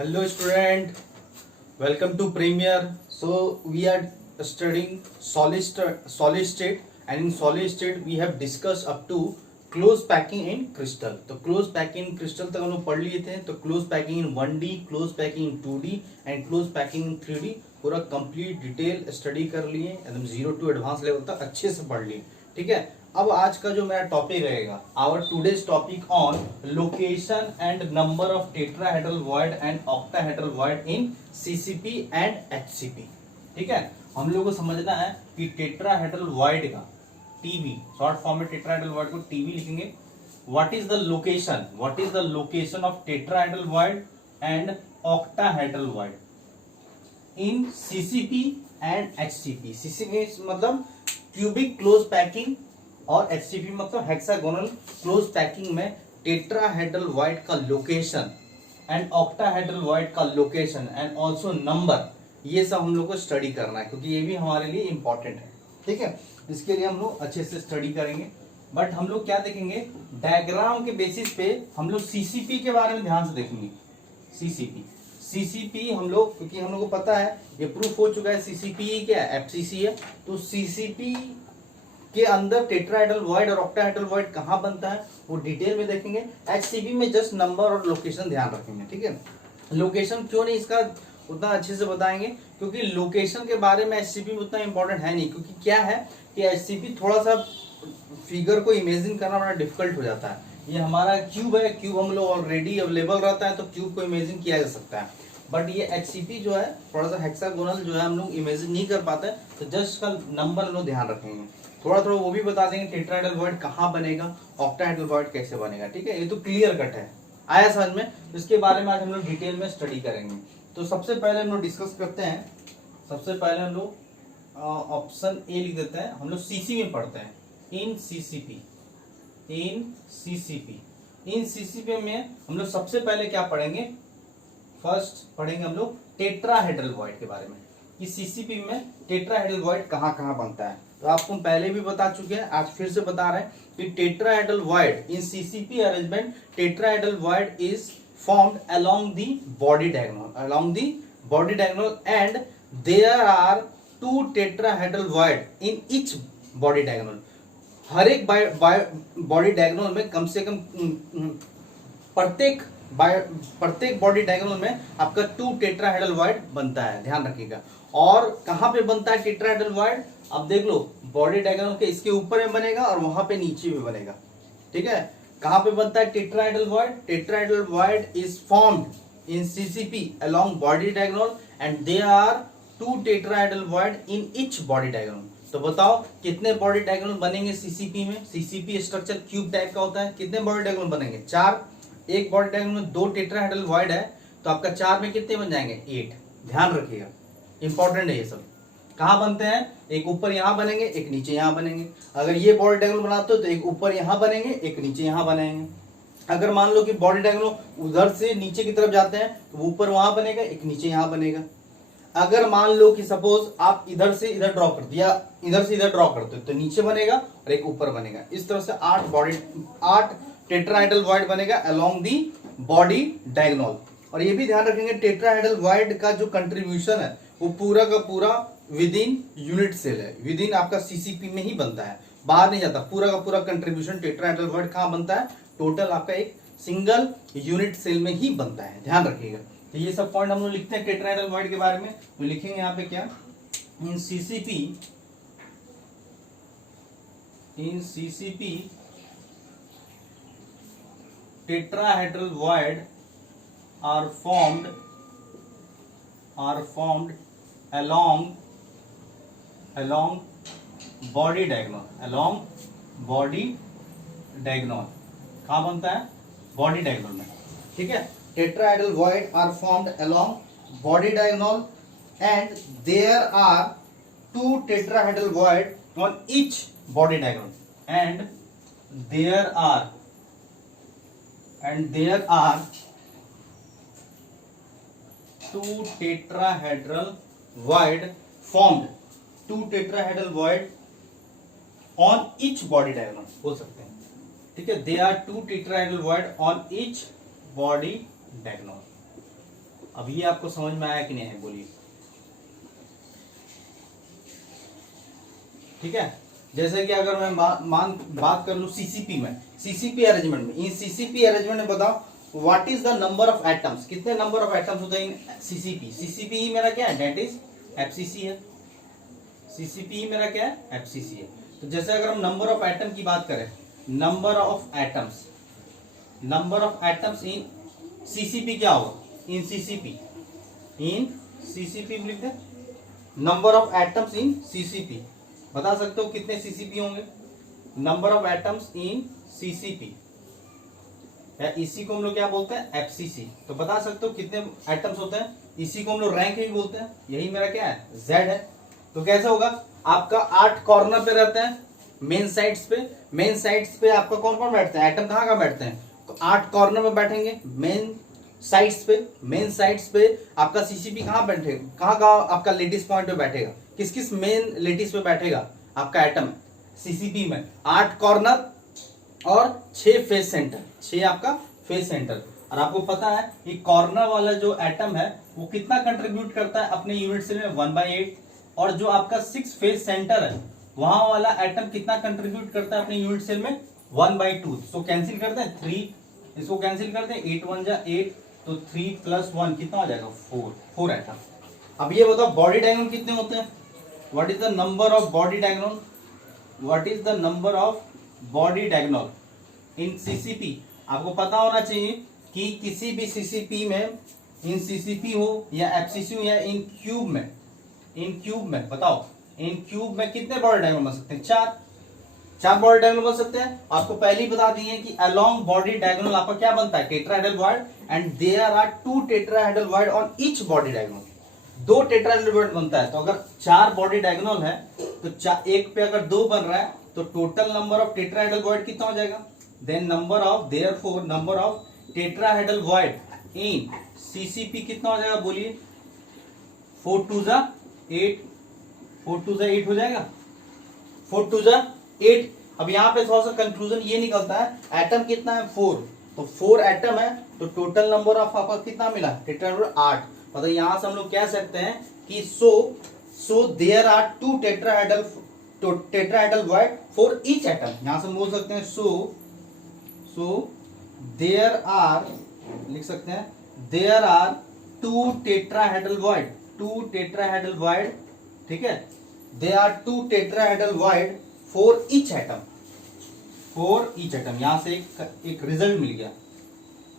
Hello student, welcome to Premier. So we are studying solid state and in solid state we have discussed up to close packing in crystal. तो close packing in crystal तक हम लोग पढ़ लिए थे. तो close packing in 1D, close packing in 2D and close packing in 3D पूरा complete detail study कर लिए, एकदम 0 to एडवांस लेवल तक अच्छे से पढ़ लिए. ठीक है. अब आज का जो मेरा टॉपिक रहेगा, our today's topic on location and number of tetrahedral void and octahedral void in CCP and HCP. ठीक है. हम लोग को समझना है कि टेट्राहेड्रल वॉइड का टीवी शॉर्ट फॉर्म में टेट्राहेड्रल वॉइड को टीवी लिखेंगे. What is the location of tetrahedral void and octahedral void in CCP and HCP. CCP मतलब क्यूबिक क्लोज पैकिंग और एचसीपी मतलब हेक्सागोनल क्लोज पैकिंग में टेट्राहेड्रल वॉइड का location and octahedral void का location and also number, ये सब हम लोग को स्टडी करना है क्योंकि ये भी हमारे लिए इंपॉर्टेंट है. ठीक है. इसके लिए हम लोग अच्छे से स्टडी करेंगे. बट हम लोग क्या देखेंगे, डायग्राम के बेसिस पे हम लोग सीसीपी के बारे में ध्यान से देखेंगे. सीसीपी हम लोग, क्योंकि हम लोग को पता है, ये प्रूफ हो चुका है सीसीपी क्या है, एफसीसी है. तो सीसीपी के अंदर टेट्राहेड्रल वॉइड और ऑक्टाहेड्रल वॉइड कहाँ बनता है वो डिटेल में देखेंगे. एचसीपी में जस्ट नंबर और लोकेशन ध्यान रखेंगे. ठीक है. लोकेशन क्यों नहीं इसका उतना अच्छे से बताएंगे, क्योंकि लोकेशन के बारे में एचसीपी में उतना इंपॉर्टेंट है नहीं. क्योंकि क्या है कि एचसीपी थोड़ा सा फिगर को इमेजिन करना बड़ा डिफिकल्ट हो जाता है. ये हमारा क्यूब है, क्यूब हम लोग ऑलरेडी अवेलेबल रहता है तो क्यूब को इमेजिन किया जा सकता है. बट ये एचसीपी जो है थोड़ा सा हेक्सागोनल जो है हम लोग इमेजिन नहीं कर पाते. तो जस्ट का नंबर हम लोग ध्यान रखेंगे. थोड़ा थोड़ा वो भी बता देंगे टेट्राहेड्रल वॉइड कहाँ बनेगा, ऑक्टाहेड्रल वॉइड कैसे बनेगा. ठीक है. ये तो क्लियर कट है, आया समझ में. तो इसके बारे में आज हम लोग डिटेल में स्टडी करेंगे. तो सबसे पहले हम लोग डिस्कस करते हैं. सबसे पहले हम लोग ऑप्शन ए लिख देते हैं. हम लोग सीसी में पढ़ते हैं. इन सीसीपी में हम लोग सबसे पहले क्या पढ़ेंगे, फर्स्ट पढ़ेंगे हम लोग टेट्राहेड्रल वॉइड के बारे में कि सीसीपी में टेट्राहेड्रल वॉइड कहाँ कहाँ बनता है. तो आपको पहले भी बता चुके हैं, आज फिर से बता रहे हैं कि tetrahedral void in CCP arrangement, tetrahedral void is formed along the body diagonal and there are two tetrahedral void in each body diagonal. हर एक बॉडी डायगोनल में कम से कम प्रत्येक बॉडी डायगोनल में आपका 2 टेट्राहेड्रल वॉइड बनता है. ध्यान रखिएगा. और कहां पे बनता है टेट्राहेड्रल वॉइड, अब देख लो, बॉडी डायगोनल के इसके ऊपर में बनेगा और वहां पे नीचे में बनेगा. ठीक है. कहां पे बनता है tetrahedral void, tetrahedral void is formed in CCP along body diagonal and there are 2 tetrahedral void in each body diagonal. तो बताओ कितने बॉडी डायगोनल बनेंगे सीसीपी में. सीसीपी स्ट्रक्चर क्यूब टाइप का होता है. कितने बॉडी डायगोनल बनेंगे, 4. एक बॉडी डायगोनल में 2 टेट्राहेड्रल वॉइड है तो आपका 4 में कितने बन जाएंगे, 8. ध्यान रखिएगा, इंपॉर्टेंट है ये सब. कहाँ बनते हैं, एक ऊपर यहाँ बनेंगे, एक नीचे यहाँ बनेंगे. अगर ये बॉडी डायगोनल बनाते हो तो एक ऊपर यहाँ बनेंगे, एक नीचे यहाँ बनेंगे. अगर मान लो कि बॉडी डायगोनल उधर से नीचे की तरफ जाते हैं तो ऊपर वहां बनेगा, एक नीचे यहाँ बनेगा. अगर मान लो कि सपोज आप इधर से इधर ड्रॉ कर दिया, इधर से इधर ड्रॉ करते हो तो नीचे बनेगा और एक ऊपर बनेगा. इस तरह से 8 टेट्राहेड्रल वॉइड बनेगा अलोंग दी बॉडी डायगोनल. और ये भी ध्यान रखेंगे टेट्राहेड्रल वॉइड का जो कंट्रीब्यूशन है वो पूरा का पूरा विद इन यूनिट सेल है. विद इन आपका सीसीपी में ही बनता है, बाहर नहीं जाता. पूरा का पूरा कंट्रीब्यूशन टेट्राहेड्रल वॉइड कहाँ बनता है, टोटल आपका एक सिंगल यूनिट सेल में ही बनता है. ध्यान रखिएगा. तो ये सब पॉइंट हम लोग लिखते हैं टेट्राहेड्रल वॉइड के बारे में. तो लिखेंगे यहाँ पे क्या, in CCP tetrahedral void are formed along body diagonal. कहाँ बनता है, बॉडी डायगोनल में. ठीक है. Tetrahedral void are formed along body diagonal and there are 2 tetrahedral void on each body diagonal and there are 2 tetrahedral void formed, 2 tetrahedral void on each body diagonal बोल सकते हैं. ठीक है. There are 2 tetrahedral void on each body diagonal. अब ये आपको समझ में आया कि नहीं है, बोलिए। ठीक है, जैसे कि अगर मैं बात कर लूं सीसीपी में, सीसीपी अरेंजमेंट में, इन सीसीपी अरेंजमेंट में बताओ what is the number of atoms, कितने नंबर ऑफ एटम्स होते हैं इन सीसीपी। सीसीपी ही मेरा क्या है, दैट इज एफसीसी है। सीसीपी ही मेरा क्या है, एफसीसी है। तो जैसे अगर हम नंबर ऑफ एटम की बात करें, number of atoms in CCP क्या होगा, इन सीसीपी लिख दे, number of atoms in CCP. बता सकते हो कितने सीसीपी होंगे, number of atoms in CCP, या इसी को हम लोग क्या बोलते हैं, एफसीसी। तो बता सकते हो कितने एटम्स होते हैं, इसी को हम लोग रैंक भी बोलते हैं। यही मेरा क्या है, जेड है। तो कैसे होगा, आपका 8 कॉर्नर पे रहते हैं मेन साइड्स पे आपका कौन कौन बैठते हैं, एटम कहाँ बैठते हैं, तो 8 कॉर्नर में बैठेंगे मेन साइड्स पे आपका सीसीपी कहाँ बैठेगा, कहाँ आपका लेटिस पॉइंट पे बैठेगा, किस किस मेन लेटिस पे बैठेगा आपका एटम सीसीपी में, 8 कॉर्नर और 6 फेस सेंटर, 6 आपका फेस सेंटर। और आपको पता है कि कॉर्नर वाला जो एटम है वो कितना कंट्रीब्यूट करता है अपने यूनिट सेल में, 1/8। और जो आपका 6 फेस सेंटर है वहां वाला एटम कितना कंट्रीब्यूट करता है अपने यूनिट सेल में, 1/2। तो कैंसिल करते हैं 3, इसको कैंसिल करते हैं, 8 1 जा 8, तो 3 + 1 कितना हो जाएगा, 4 एटम। अब ये बताओ बॉडी डायगोनल कितने होते हैं, what is the number of body diagonal in CCP. आपको पता होना चाहिए कि किसी भी सीसीपी में, इन सीसीपी हो या एफसीसी हो या इन क्यूब में बताओ, इन क्यूब में कितने बॉडी डायगोनल बन सकते हैं, 4 बॉडी डायगोनल बन सकते हैं। आपको पहले ही बता दिए कि अलोंग बॉडी डायगोनल आपका क्या बनता है, tetrahedral void, and there are 2 tetrahedral void on each body diagonal. 2 tetrahedral void बनता है। तो अगर 4 बॉडी डायगोनल है तो एक पे अगर 2 बन रहा है तो total number of tetrahedral void कितना हो जाएगा, then number of tetrahedral void in CCP कितना हो जाएगा, बोलिए, 4 2 जा 8 हो जाएगा, 4 2 जा 8। अब यहाँ पे थोड़ा सा कंक्लूजन ये निकलता है, एटम कितना है, 4, तो 4 एटम है, तो टोटल नंबर ऑफ आपका कितना मिला, टेट्राहेड्रल 8। मतलब यहां से हम लोग कह सकते हैं कि so there are 2 tetrahedral void for each atom. यहां से हम बोल सकते हैं सो देयर आर, लिख सकते हैं देयर आर 2 टेट्राहेड्रल वॉइड, ठीक है, they are 2 tetrahedral void for each atom. यहां से एक रिजल्ट मिल गया।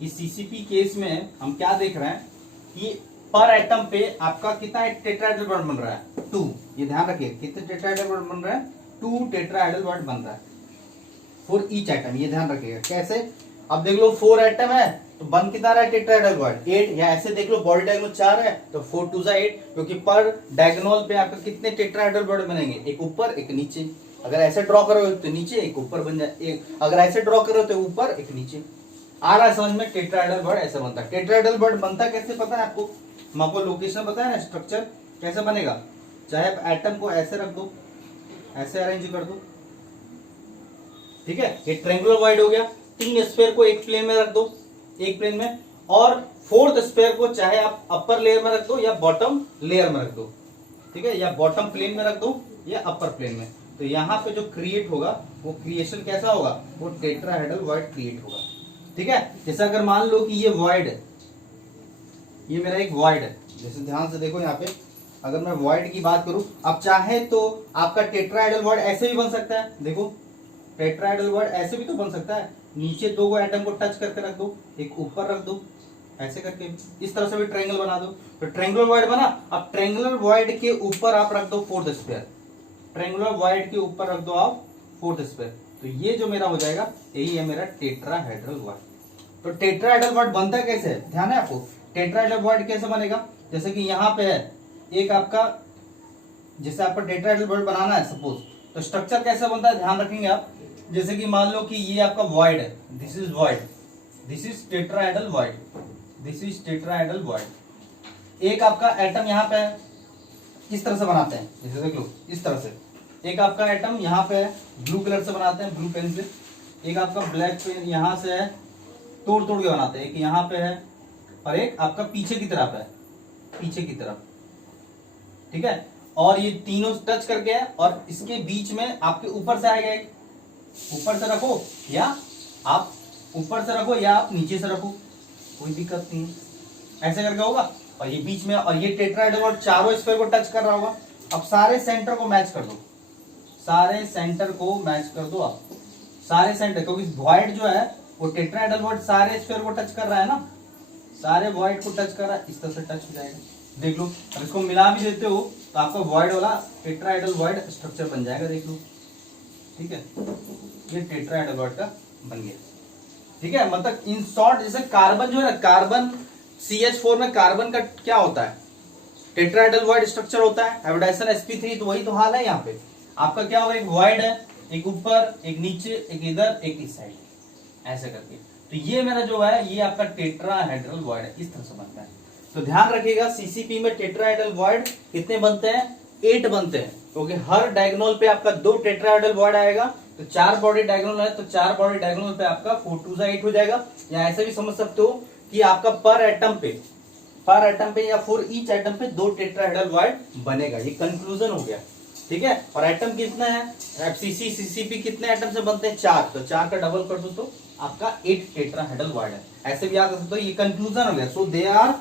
इस सीसीपी केस में हम क्या देख रहे हैं कि पर एटम पे आपका कितना टेट्राहेड्रल बॉन्ड बन रहा है, 2। ये ध्यान रखिए, कितने टेट्राहेड्रल बॉन्ड बन रहा है, 2 टेट्राहेड्रल बॉन्ड बन रहा है फॉर ईच एटम। ये ध्यान रखिएगा। कैसे, अब देख लो 4 एटम है तो बन कितना रहा है टेट्राहेड्रल बॉन्ड, 8। या ऐसे देख लो बॉडी डायगोनल 4 है तो 4 2 जा 8, क्योंकि पर डायगोनल पे आपका कितने टेट्राहेड्रल बॉन्ड बनेंगे, एक ऊपर एक नीचे। अगर ऐसे ड्रॉ करोगे तो नीचे एक ऊपर बन जाए, एक अगर ऐसे ड्रॉ करो तो ऊपर एक नीचे। आ रहा है समझ में, टेट्राहेड्रल बॉन्ड ऐसे बनता है। टेट्राहेड्रल बॉन्ड बनता कैसे पता है आपको, हम आपको लोकेशन बताया ना, स्ट्रक्चर कैसे बनेगा। चाहे आप एटम को ऐसे रख दो, ऐसे अरेंज कर दो, ठीक है, ये ट्रायंगुलर वॉइड हो गया। 3 स्फीयर को एक प्लेन में रख दो, एक प्लेन में, और 4th स्फीयर को चाहे आप अपर लेयर में रख दो या बॉटम लेयर में रख दो, ठीक है, या बॉटम प्लेन में रख दो या अपर प्लेन में। तो यहाँ पे जो क्रिएट होगा वो क्रिएशन कैसा होगा, वो टेट्राहेड्रल वॉइड क्रिएट होगा, ठीक है। जैसे अगर मान लो कि ये वॉइड है, ये मेरा एक वॉइड है, जैसे ध्यान से देखो यहाँ पे, अगर मैं वॉइड की बात करूं, अब चाहे तो आपका टेट्राहेड्रल वॉइड ऐसे भी बन सकता है। देखो टेट्राहेड्रल वॉइड ऐसे भी तो बन सकता है, नीचे 2 एटम को टच करके रख दो, एक ऊपर रख दो, ऐसे करके इस तरह से भी ट्रायंगल बना दो, तो ट्रायंगुलर वॉइड बना। अब ट्रायंगुलर वॉइड के ऊपर आप रख दो 4th स्फीयर, ट्रायंगुलर वॉइड के ऊपर रख दो आप 4th स्फीयर, तो ये जो मेरा हो जाएगा यही है मेरा टेट्राहेड्रल वॉइड। तो टेट्राहेड्रल वॉइड बनता कैसे है, ध्यान है आपको, टेट्राहेड्रल वॉइड कैसे बनेगा, जैसे कि यहाँ पे है एक आपका, जैसे आपको टेट्राहेड्रल वॉइड बनाना है सपोज, तो स्ट्रक्चर कैसे बनता है ध्यान रखेंगे आप। जैसे कि मान लो कि ये आपका वॉइड है, this is void, this is tetrahedral void, this is tetrahedral void. एक आपका एटम यहाँ पे है, किस तरह से बनाते हैं, जैसे देख लो इस तरह से, एक आपका एटम यहाँ पे है, ब्लू कलर से बनाते हैं, ब्लू पेन से। एक आपका ब्लैक पेन यहाँ से है, तोड़ तोड़ के बनाते हैं, एक यहाँ पे है, और एक आपका पीछे की तरफ है, पीछे की तरफ, ठीक है। और ये तीनों टच करके है और इसके बीच में आपके ऊपर से आएगा एक, ऊपर से रखो या आप ऊपर से रखो या आप नीचे से रखो, कोई दिक्कत नहीं है, ऐसे करके होगा। और ये बीच में, और ये टेट्राहेड्रल चारों स्फीयर को टच कर रहा होगा। अब सारे सेंटर को मैच कर दो, सारे सेंटर को मैच कर दो आप, सारे सेंटर, क्योंकि वॉइड जो है वो टेट्राहेड्रल वॉइड सारे स्फीयर को टच कर रहा है ना, सारे वॉइड को टच कर रहा है, इस तरह से टच हो जाएगा। देख लो, और इसको मिला भी देते हो तो आपका वॉइड वाला टेट्राहेड्रल वॉइड स्ट्रक्चर बन जाएगा, देख लो, ठीक है। ये टेट्राहेड्रल वॉइड का बन गया, ठीक है। मतलब इन शॉर्ट, जैसे कार्बन जो है ना, कार्बन CH4 में कार्बन का क्या होता है, टेट्राहेड्रल वॉइड स्ट्रक्चर होता है, हाइब्रिडाइजेशन sp3, तो वही तो हाल है यहाँ पे। आपका क्या होगा, एक वॉइड है, एक ऊपर, एक नीचे, एक इधर, एक इस साइड, ऐसे करके। तो ये मेरा जो है, ये आपका टेट्राहेड्रल वॉइड है, इस तरह से बनता है। तो ध्यान रखिएगा, सीसीपी में टेट्राहेड्रल वॉइड कितने बनते हैं, 8 बनते हैं, क्योंकि हर डायगोनल पे आपका 2 टेट्राहेड्रल वॉइड आएगा। तो 4 बॉडी डायगोनल है, तो 4 बॉडी डायगोनल पे आपका 4 2 8 हो जाएगा। या ऐसे भी समझ सकते हो कि आपका पर एटम पे या फॉर ईच एटम पे 2 टेट्राहेड्रल वॉइड बनेगा। ये कंक्लूजन हो गया, ठीक है। और एटम कितना है, एफसीसी सीसीपी कितने एटम से बनते हैं, 4, तो 4 का डबल कर दो तो आपका 8 टेट्राहेड्रल वॉइड है। ऐसे भी याद रख सकते हो, ये कंक्लूजन हो गया। So they are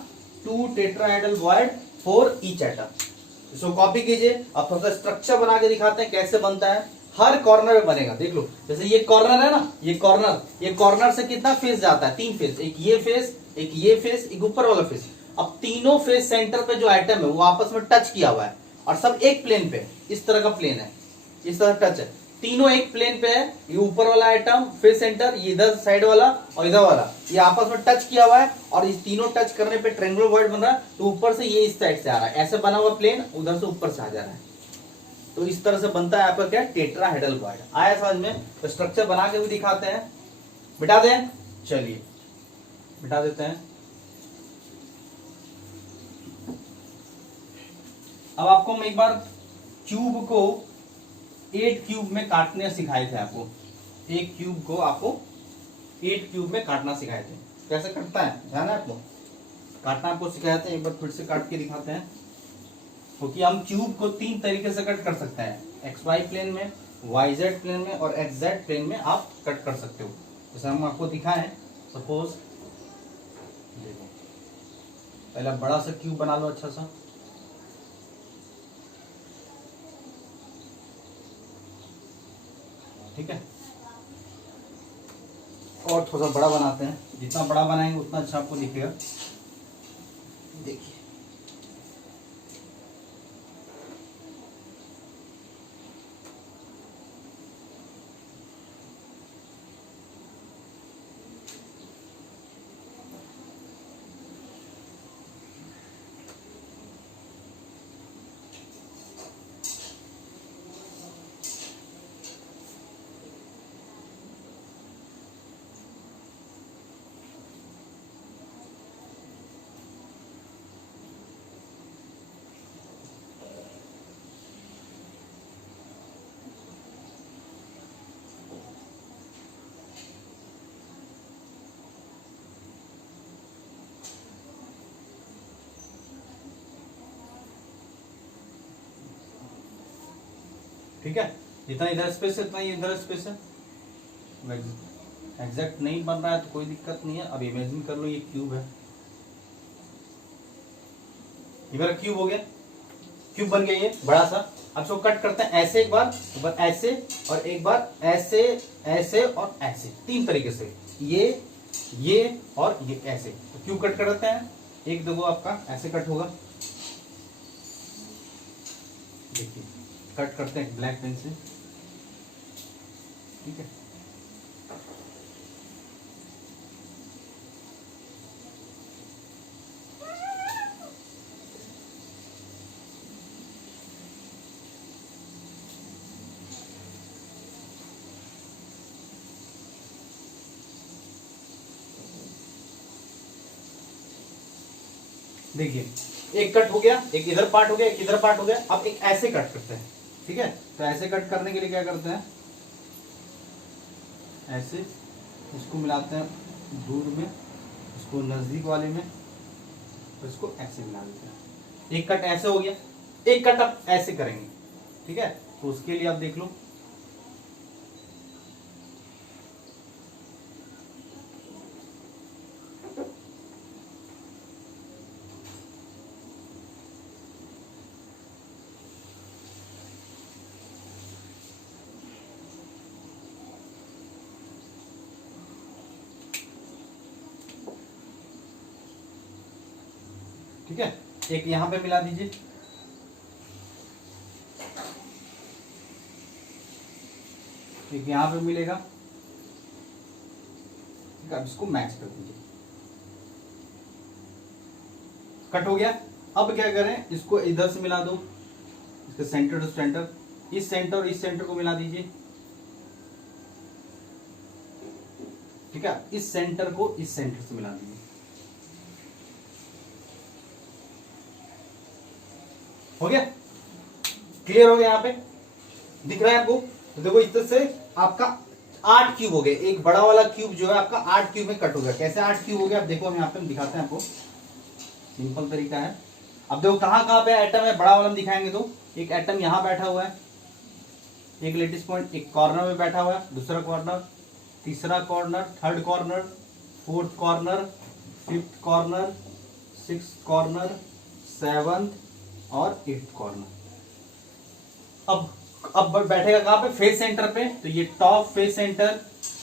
2 tetrahedral void for each atom. इसको कॉपी कीजिए। अब थोड़ा सा स्ट्रक्चर बना के दिखाते हैं कैसे बनता है। हर कॉर्नर में बनेगा, देख लो, जैसे ये कॉर्नर है ना, ये कॉर्नर से कितना फेस जाता है, 3 फेस, एक ये फेस, एक ये फेस, एक ऊपर वाला फेस। अब तीनों फेस सेंटर पे जो आइटम है वो आपस में टच किया हुआ है और सब एक प्लेन पे, इस तरह का प्लेन है, इस तरह टच है, तीनों एक प्लेन पे है। ये ऊपर वाला आइटम फेस सेंटर, ये इधर साइड वाला और इधर वाला, ये आपस में टच किया हुआ है और इस तीनों टच करने पे ट्रायंगुलर वॉइड बन रहा है। तो ऊपर से ये इस साइड से आ रहा है, ऐसे बना हुआ प्लेन, उधर से ऊपर से आ जा रहा है। तो इस तरह से बनता है आपका क्या, टेट्राहेड्रल वॉइड। आया समझ में? तो स्ट्रक्चर बना के भी दिखाते हैं, बिठा दें, चलिए बिठा देते हैं। अब आपको हम एक बार क्यूब को 8 क्यूब में काटने सिखाए थे। आपको एक क्यूब को आपको 8 क्यूब में काटना सिखाए थे। कैसे कटता है ध्यान है आपको, काटना आपको सिखाए थे। एक बार फिर से काट के दिखाते हैं, क्योंकि हम क्यूब को 3 तरीके से कट कर सकते हैं, XY प्लेन में, YZ प्लेन में और XZ प्लेन में आप कट कर सकते हो। जैसे हम आपको दिखाएं, सपोज देखो, पहले बड़ा सा क्यूब बना लो अच्छा सा, ठीक है। और थोड़ा सा बड़ा बनाते हैं, जितना बड़ा बनाएंगे उतना अच्छा आपको दिखेगा। देखिए ठीक है, जितना इधर स्पेस है उतना ही इधर स्पेस है। एग्जैक्ट नहीं बन रहा है तो कोई दिक्कत नहीं है। अब इमेजिन कर लो ये क्यूब है, ये मेरा क्यूब हो गया, क्यूब बन गया ये बड़ा सा। अब इसको कट करते हैं ऐसे, एक बार ऐसे और एक बार ऐसे, ऐसे और ऐसे, 3 तरीके से, ये और ये ऐसे। तो क्यूब कट करते हैं, एक देखो आपका ऐसे कट होगा, देखिए कट करते हैं ब्लैक पेन से, ठीक है। देखिए एक कट हो गया, एक इधर पार्ट हो गया, एक इधर पार्ट हो गया। अब एक ऐसे कट करते हैं, ठीक है। तो ऐसे कट करने के लिए क्या करते हैं, ऐसे इसको मिलाते हैं दूर में, इसको नजदीक वाले में, तो इसको ऐसे मिला देते हैं। एक कट ऐसे हो गया, एक कट आप ऐसे करेंगे, ठीक है। तो उसके लिए आप देख लो, ठीक है। एक यहां पे मिला दीजिए, एक यहां पे मिलेगा, ठीक है। अब इसको मैच कर दीजिए, कट हो गया। अब क्या करें, इसको इधर से मिला दो, इसके सेंटर टू सेंटर, इस सेंटर और इस सेंटर को मिला दीजिए, ठीक है। इस सेंटर को इस सेंटर से मिला दीजिए, हो गया, क्लियर हो गया। यहाँ पे दिख रहा है आपको, तो देखो इस तरह से आपका 8 क्यूब हो गए। एक बड़ा वाला क्यूब जो है आपका 8 क्यूब में कट हो गया। कैसे 8 क्यूब हो गया, आप देखो, हम यहाँ पे दिखाते हैं आपको, सिंपल तरीका है। अब देखो कहां कहां पे एटम है, बड़ा वाला हम दिखाएंगे। तो एक एटम यहां बैठा हुआ है, एक लेटिस पॉइंट, एक कॉर्नर में बैठा हुआ है, दूसरा कॉर्नर, तीसरा corner, third corner, fourth corner, fifth corner, sixth corner, seventh और एट्थ कॉर्नर। अब बैठेगा कहां पे, फेस सेंटर पे। तो ये टॉप फेस सेंटर,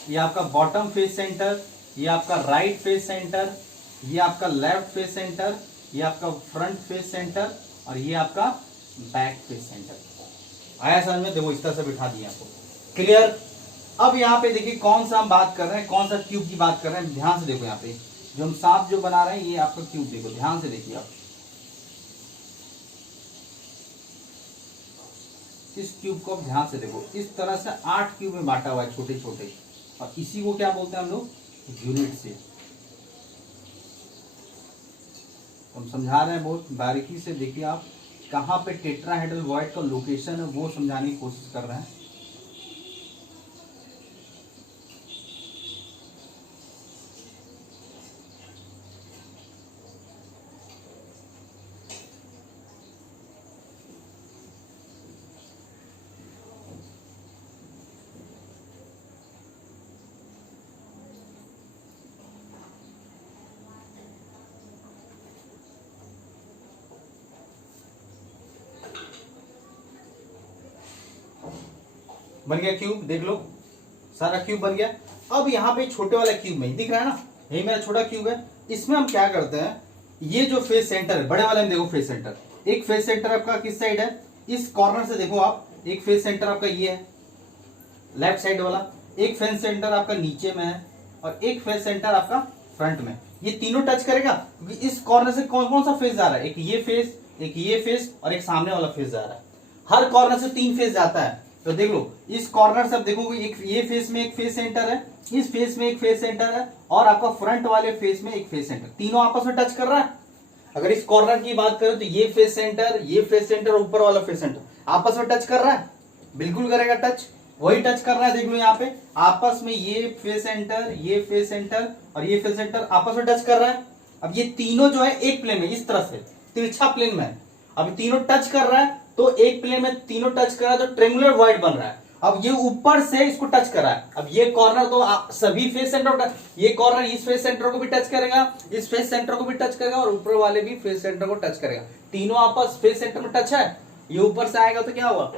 ये आपका बॉटम फेस सेंटर, ये आपका राइट फेस सेंटर, ये आपका लेफ्ट फेस सेंटर, ये आपका फ्रंट फेस सेंटर और ये आपका बैक फेस सेंटर। आया समझ में, देखो इस तरह से बिठा दिया आपको, क्लियर। अब यहाँ पे देखिए कौन सा हम बात कर रहे हैं, कौन सा क्यूब की बात कर रहे हैं, ध्यान से देखो। यहाँ पे जो हम सांप जो बना रहे हैं, ये आपका क्यूब देखो, ध्यान से देखिए आप। इस क्यूब को आप ध्यान से देखो, इस तरह से 8 क्यूब में बांटा हुआ है, छोटे छोटे, और इसी को क्या बोलते हैं हम लोग, यूनिट से। हम समझा रहे हैं, बहुत बारीकी से देखिए आप, कहां पे टेट्राहेड्रल वॉइड का लोकेशन है वो समझाने की कोशिश कर रहे हैं। बन गया क्यूब, देख लो सारा क्यूब बन गया। अब यहाँ पे छोटे वाला क्यूब में दिख रहा है ना, यही मेरा छोटा क्यूब है। इसमें हम क्या करते हैं, ये जो फेस सेंटर है, बड़े वाले में देखो फेस सेंटर, एक फेस सेंटर आपका किस साइड है, इस कॉर्नर से देखो आप, एक फेस सेंटर आपका ये है लेफ्ट साइड वाला, एक फेस सेंटर आपका नीचे में है और एक फेस सेंटर आपका फ्रंट में। ये तीनों टच करेगा क्योंकि इस कॉर्नर से कौन कौन सा फेस जा रहा है, एक ये फेस और एक सामने वाला फेस जा रहा है। हर कॉर्नर से 3 फेस जाता है। तो देख लो इस कॉर्नर से आप देखोगे, एक ये फेस में एक फेस सेंटर है, इस फेस में एक फेस सेंटर है और आपका फ्रंट वाले फेस में एक फेस सेंटर, तीनों आपस में टच कर रहा है। अगर इस कॉर्नर की बात करें तो ये फेस सेंटर और ऊपर वाला फेस सेंटर आपस में टच कर रहा है, बिल्कुल करेगा टच, वही टच कर रहा है। देख लो यहाँ पे आपस में ये फेस सेंटर और ये फेस सेंटर आपस में टच कर रहा है। अब ये तीनों जो है एक प्लेन में, इस तरह से तिरछा प्लेन में है। अब तीनों टच कर रहा है, तो एक प्लेन में तीनों टच कर रहा है तो ट्रेंगुलर वॉइड बन रहा है। अब ये ऊपर से इसको टच कर रहा है। अब ये कॉर्नर तो सभी फेस सेंटर, ये कॉर्नर इस फेस सेंटर को भी टच करेगा, इस फेस सेंटर को भी टच करेगा और ऊपर वाले भी फेस सेंटर को टच करेगा। तीनों आपस फेस सेंटर में टच है। ये ऊपर से आएगा तो क्या हुआ,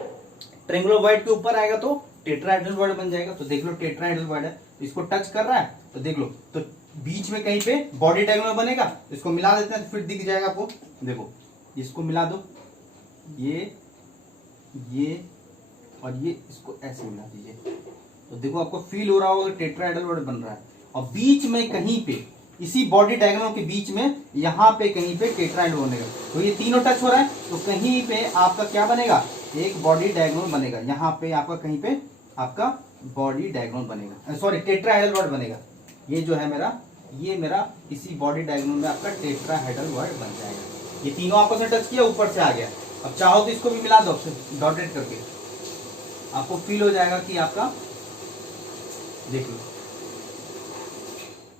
ट्रेंगुलर वॉइड के ऊपर आएगा तो टेट्राहेड्रल वॉइड बन जाएगा। तो देख लो टेट्राहेड्रल वॉइड है, इसको टच कर रहा है तो देख लो, तो बीच में कहीं पे बॉडी डायगोनल बनेगा, इसको मिला देते हैं फिर दिख जाएगा आपको। देखो इसको मिला दो, ये और ये, इसको ऐसे मिला दीजिए तो देखो आपको फील हो रहा होगा टेट्राहेड्रल वॉइड बन रहा है। और बीच में कहीं पे इसी बॉडी डायगोनल के बीच में यहाँ पे कहीं पे टेट्राहेड्रल बनेगा। तो ये तीनों टच हो रहा है तो कहीं पे आपका क्या बनेगा, एक बॉडी डायगोनल बनेगा। यहाँ पे आपका कहीं पे आपका बॉडी डायगोनल बनेगा, सॉरी टेट्राहेड्रल वॉइड बनेगा। ये जो है मेरा, ये मेरा इसी बॉडी डायगोनल में आपका टेट्राहेड्रल वॉइड बन जाएगा। ये तीनों आपस में टच किया, ऊपर से आ गया। अब चाहो तो इसको भी मिला दो डॉटेड करके, आपको फील हो जाएगा कि आपका, देख लो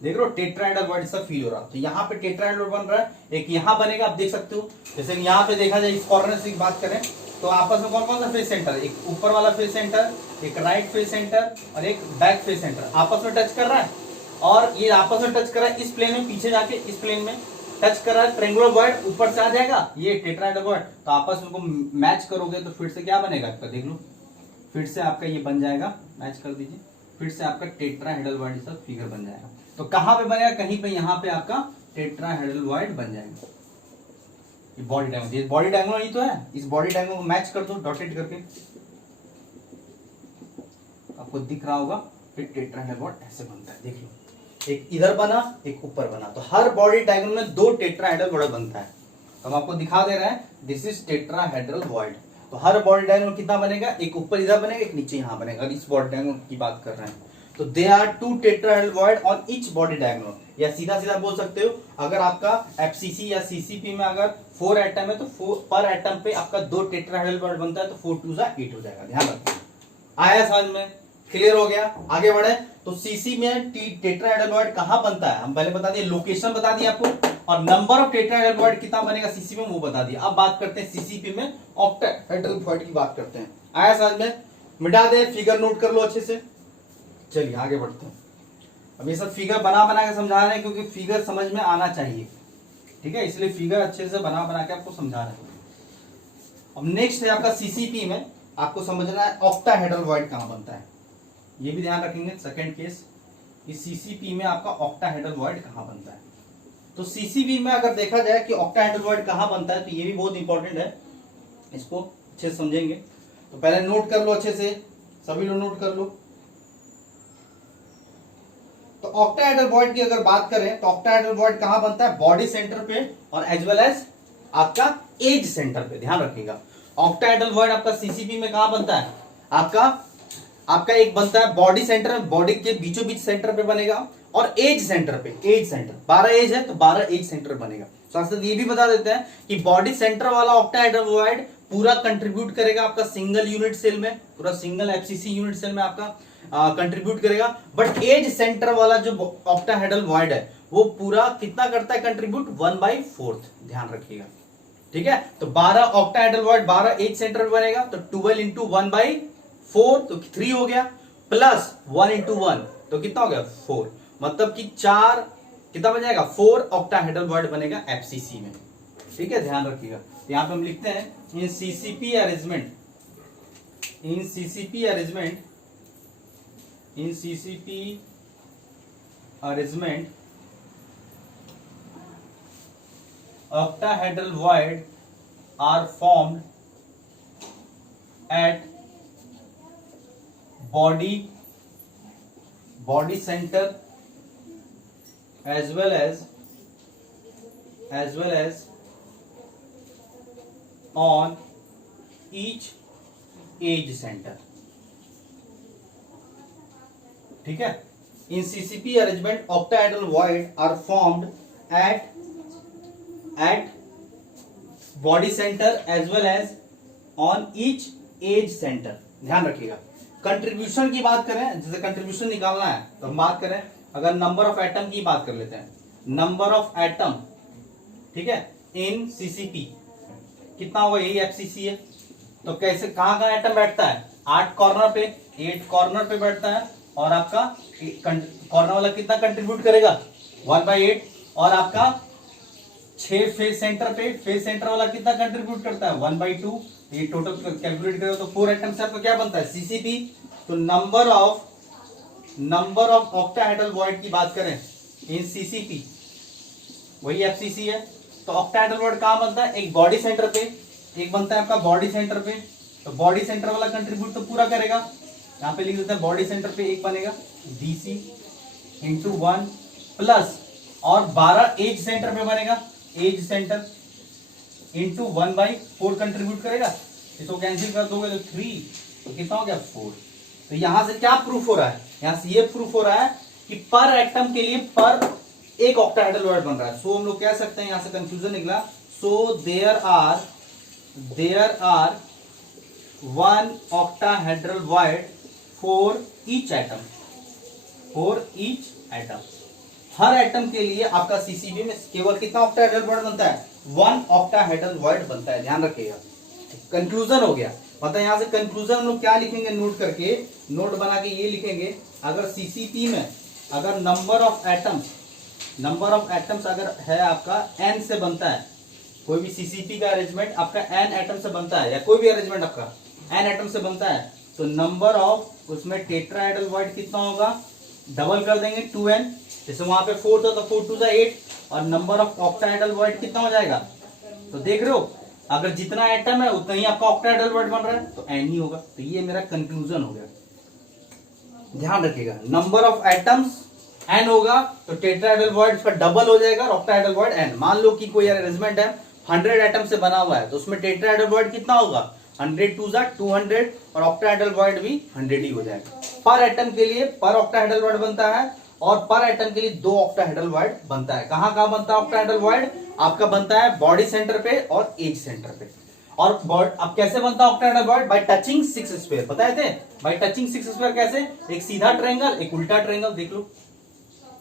देख रहे हो टेट्राहेड्रल वॉइड सब फील हो रहा है। तो यहाँ पे टेट्राहेड्रल बन रहा है, एक यहाँ बनेगा, आप देख सकते हो। जैसे यहाँ पे देखा जाए इस कॉर्नर से बात करें तो आपस में कौन कौन सा फेस सेंटर, एक ऊपर वाला फेस सेंटर, एक राइट फेस सेंटर और एक बैक फेस सेंटर आपस में टच कर रहा है। और ये आपस में टच कर रहा है इस प्लेन में, पीछे जाके इस प्लेन में टच कर रहा है। ट्रायंगुलर वॉइड ऊपर से आ जाएगा, ये टेट्राहेड्रल वॉइड। तो आपस में मैच करोगे तो फिर से क्या बनेगा आपका, देख लो फिर से आपका ये बन जाएगा, मैच कर दीजिए, फिर से आपका टेट्राहेड्रल वॉइड सब फिगर बन जाएगा। तो कहां पे बनेगा, कहीं पे यहाँ पे आपका टेट्राहेड्रल वॉइड बन जाएगा। ये बॉडी डायगोनल, ये बॉडी डायगोनल ही तो है, इस बॉडी डायगोनल को मैच कर दो डॉटेड करके, आपको दिख रहा होगा। फिर टेट्राहेड्रल वॉइड ऐसे बनता है, देख लो एक इधर बना एक ऊपर बना। तो हर बॉडी डायगोनल में 2 टेट्राहेड्रल वॉइड बनता है। तो हम आपको दिखा दे रहे हैं दिस इज टेट्राहेड्रल वॉइड। तो हर बॉडी डायगोनल कितना बनेगा, एक ऊपर इधर बनेगा, एक नीचे यहाँ बनेगा। इस बॉडी डायगोनल की बात कर रहे हैं तो they are 2 tetrahedral void on each body diagonal. या सीधा सीधा बोल सकते हो, अगर आपका एफसीसी या सीसीपी में अगर 4 एटम है तो पर एटम पे आपका 2 टेट्राहेड्रल वॉइड बनता है। तो 4 2 8 हो जाएगा, ध्यान रखिए। आया समझ में, क्लियर हो गया। आगे बढ़े तो सीसी में टेट्राहेड्रल वॉइड कहां बनता है, हम पहले बता दिए, लोकेशन बता दिया आपको, और नंबर ऑफ टेट्राहेड्रल वॉइड कितना बनेगा सीसी में वो बता दिया। अब बात करते हैं सीसीपी में ऑक्टाहेड्रल वॉइड की बात करते हैं। आया समझ में, मिटा दे, फिगर नोट कर लो अच्छे से। चलिए आगे बढ़ते हैं। अब ये सब फिगर बना बना के समझा रहे हैं क्योंकि फिगर समझ में आना चाहिए, ठीक है, इसलिए फिगर अच्छे से बना बना के आपको समझा रहे हैं। अब नेक्स्ट है आपका सीसीपी में आपको समझना है ऑक्टाहेड्रल वॉइड कहां बनता है, ये भी ध्यान रखेंगे। सेकंड केस, इस सीसीपी में आपका ऑक्टाहेड्रल वॉइड कहां बनता है। तो सीसीपी में अगर देखा जाए कि ऑक्टाहेड्रल वॉइड कहां बनता है तो ये भी बहुत इंपॉर्टेंट है, इसको अच्छे से समझेंगे। तो पहले नोट कर लो अच्छे से, सभी लोग नोट कर लो। तो ऑक्टाहेड्रल वॉइड की अगर बात करें तो ऑक्टाहेड्रल वॉइड कहां बनता है, बॉडी सेंटर पे और एज वेल एज आपका एज सेंटर पे, ध्यान रखिएगा। ऑक्टाहेड्रल वॉइड आपका सीसीपी में कहां बनता है, आपका एक बनता है बॉडी सेंटर में, बॉडी के बीचों बीच सेंटर पे बनेगा, और एज सेंटर पे, एज सेंटर 12 एज है तो 12 एज सेंटर बनेगा। साथ साथ ये भी बता देते हैं कि बॉडी सेंटर वाला ऑक्टाहेड्रल वॉइड पूरा कंट्रीब्यूट करेगा आपका सिंगल यूनिट सेल में, पूरा सिंगल एफसीसी यूनिट सेल में आपका कंट्रीब्यूट करेगा। बट एज सेंटर वाला जो ऑक्टाहेड्रल वॉइड है वो पूरा कितना करता है कंट्रीब्यूट, 1/4, ध्यान रखिएगा, ठीक है। तो 12 ऑक्टाहेड्रल वॉइड 12 एज सेंटर में बनेगा, तो 12 इंटू 1/4 तो 3 हो गया, प्लस 1 इंटू 1 तो कितना हो गया 4, मतलब कि 4 कितना बन जाएगा 4 ऑक्टाहेड्रल वॉइड बनेगा एफसीसी में, ठीक है, ध्यान रखिएगा। यहां पे हम लिखते हैं in CCP arrangement, in CCP arrangement, in CCP arrangement octahedral void are formed at body center as well as on each edge center, ठीक है। In CCP arrangement octahedral void are formed at body centre as well as on each edge centre, ध्यान रखिएगा। Contribution की बात करें, जैसे contribution निकालना है तो हम बात करें, अगर नंबर ऑफ एटम की बात कर लेते हैं, नंबर ऑफ एटम, ठीक है, इन सीसीपी कितना होगा, यही एफसीसी है। तो कैसे कहां कहां एटम बैठता है, 8 कॉर्नर पे, 8 कॉर्नर पे बैठता है, और आपका कॉर्नर वाला कितना कंट्रीब्यूट करेगा 1/8, और आपका 6 फेस सेंटर पे, फेस सेंटर वाला कितना कंट्रीब्यूट करता है 1/2। ये टोटल कैलकुलेट करो तो 4 एटम से आपका क्या बनता है सीसीपी। तो नंबर ऑफ ऑक्टाहेड्रल वॉइड की बात करें इन सीसीपी, वही एफसीसी है। तो ऑक्टाहेड्रल वॉइड कहां बनता है, एक बॉडी सेंटर पे, एक बनता है आपका बॉडी सेंटर पे। तो बॉडी सेंटर वाला कंट्रीब्यूट तो पूरा करेगा, यहां पे लिख देते हैं बॉडी सेंटर पे एक बनेगा BC इंटू 1 प्लस, और 12 एज सेंटर पे बनेगा, एज सेंटर इंटू 1/4 कंट्रीब्यूट करेगा। इसको कैंसिल कर दोगे तो 3, तो कितना हो गया 4। तो यहां से क्या प्रूफ हो रहा है, यहां से ये प्रूफ हो रहा है कि पर एटम के लिए पर एक ऑक्टाहेड्रल वॉइड बन रहा है। सो हम लोग कह सकते हैं, यहां से कंफ्यूजन निकला, so there are 1 octahedral void for each atom, हर एटम के लिए आपका सीसीबी में केवल कितना ऑक्टाहेड्रल बॉन्ड बनता है? 1 ऑक्टाहेड्रल बॉन्ड बनता है, ध्यान रखिएगा। कंक्लूजन हो गया। मतलब यहां से कंक्लूजन हम लोग क्या लिखेंगे, नोट करके, नोट बना के ये लिखेंगे, अगर सीसीपी में अगर नंबर ऑफ एटम्स अगर है आपका n से बनता है, कोई भी सीसीपी का अरेंजमेंट आपका n एटम से बनता है, या कोई भी अरेंजमेंट आपका n एटम से बनता है, तो नंबर ऑफ उसमें टेट्राहेड्रल बॉन्ड कितना होगा, डबल कर देंगे 2n। जैसे वहां पे 4 था तो 4 2 8, और नंबर ऑफ ऑक्टाहेड्रल बॉन्ड कितना हो जाएगा, तो देख रहे हो, अगर जितना एटम है उतना ही आपका ऑक्टाहेड्रल बॉन्ड बन रहा है, तो n ही होगा। तो ये मेरा कंक्लूजन हो गया, ध्यान रखिएगा। नंबर ऑफ एटम्स n होगा तो टेट्राहेड्रल बॉन्ड उसका डबल हो जाएगा, और ऑक्टाहेड्रल बॉन्ड n। मान लो कि कोई अरेंजमेंट है 100 एटम से बना हुआ है, तो उसमें टेट्राहेड्रल बॉन्ड कितना होगा, 100 2 200, और ऑक्टाहेड्रल बॉन्ड भी 100 ही हो जाएगा। पर एटम के लिए पर ऑक्टाहेड्रल बॉन्ड बनता है, और पर एटम के लिए 2 ऑक्टाहेड्रल बॉन्ड बनता है। कहां कहां बनता है ऑक्टाहेड्रल बॉन्ड? आपका बनता है बॉडी सेंटर पे और एज सेंटर पे। और अब कैसे बनता है octahedral bond? Bye touching 6 sphere, बताए थे। बाय टचिंग 6 स्फीयर कैसे? एक सीधा ट्रायंगल, एक उल्टा ट्रायंगल, देख लो,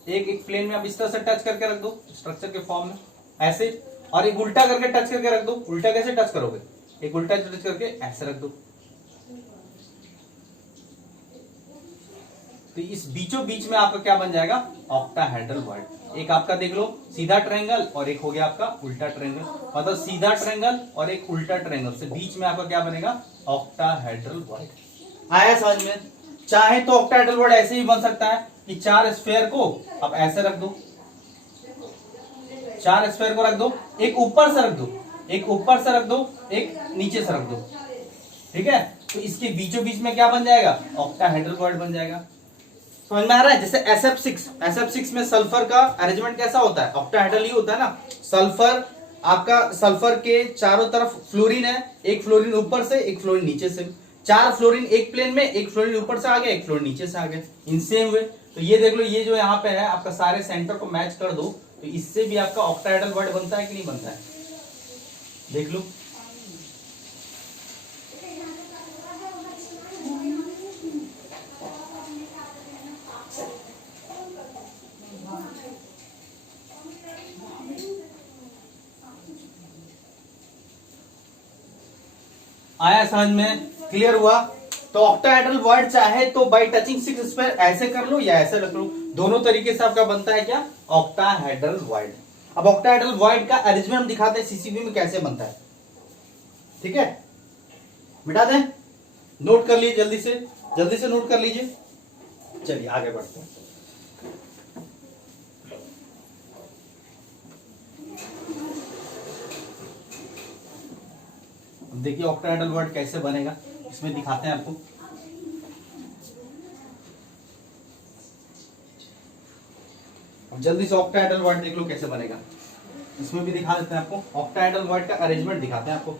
एक प्लेन में आप इस तरह से टच करके रख दो स्ट्रक्चर के फॉर्म में ऐसे, और एक उल्टा करके टच करके रख दो। उल्टा कैसे टच करोगे? एक उल्टा टच करके ऐसे रख दो। तो इस बीचों बीच में आपका क्या बन जाएगा, ऑक्टाहेड्रल बॉन्ड। एक आपका देख लो सीधा ट्रायंगल, और एक हो गया आपका उल्टा ट्रायंगल। मतलब सीधा ट्रायंगल और एक उल्टा ट्रायंगल से बीच में आपका क्या बनेगा, ऑक्टाहेड्रल बॉन्ड। आया समझ में? चाहे तो ऑक्टाहेड्रल बॉन्ड ऐसे ही बन सकता है कि 4 स्फीयर को आप ऐसे रख दो, 4 स्फीयर को रख दो, एक ऊपर से रख दो, एक ऊपर से रख दो, एक नीचे से रख दो, ठीक है। तो इसके बीचों बीच में क्या बन जाएगा, ऑक्टाहेड्रल बॉन्ड बन जाएगा। समझ में आ रहा है? जैसे SF6 में सल्फर का अरेंजमेंट कैसा होता है, ऑक्टाहेड्रल ही होता है ना। सल्फर आपका, सल्फर के चारों तरफ फ्लोरीन है, एक फ्लोरीन ऊपर से एक फ्लोरीन नीचे से, 4 फ्लोरीन एक प्लेन में, एक फ्लोरीन ऊपर से आ गया, एक फ्लोरीन नीचे से आ गया, इन सेम वे। तो ये देख लो, ये जो यहाँ पे है आपका सारे सेंटर को मैच कर दो, तो इससे भी आपका ऑक्टाहेड्रल बॉन्ड बनता है कि नहीं बनता है, देख लो। आया समझ में? क्लियर हुआ? तो ऑक्टाहेड्रल बॉन्ड चाहे तो बाय टचिंग 6 स्फीयर ऐसे कर लो या ऐसे रख लो, दोनों तरीके से आपका बनता है क्या, ऑक्टाहेड्रल बॉन्ड। अब ऑक्टाहेड्रल बॉन्ड का अरेंजमेंट हम दिखाते हैं सीसीबी में कैसे बनता है, ठीक है। मिटा दें, नोट कर लीजिए, जल्दी से नोट कर लीजिए। चलिए आगे बढ़ते हैं। देखिए ऑक्टाहेड्रल बॉन्ड कैसे बनेगा, इसमें दिखाते हैं आपको। जल्दी से ऑक्टाहेड्रल बॉन्ड देख लो कैसे बनेगा, इसमें भी दिखा देते हैं आपको। ऑक्टाहेड्रल बॉन्ड का अरेंजमेंट दिखाते हैं आपको।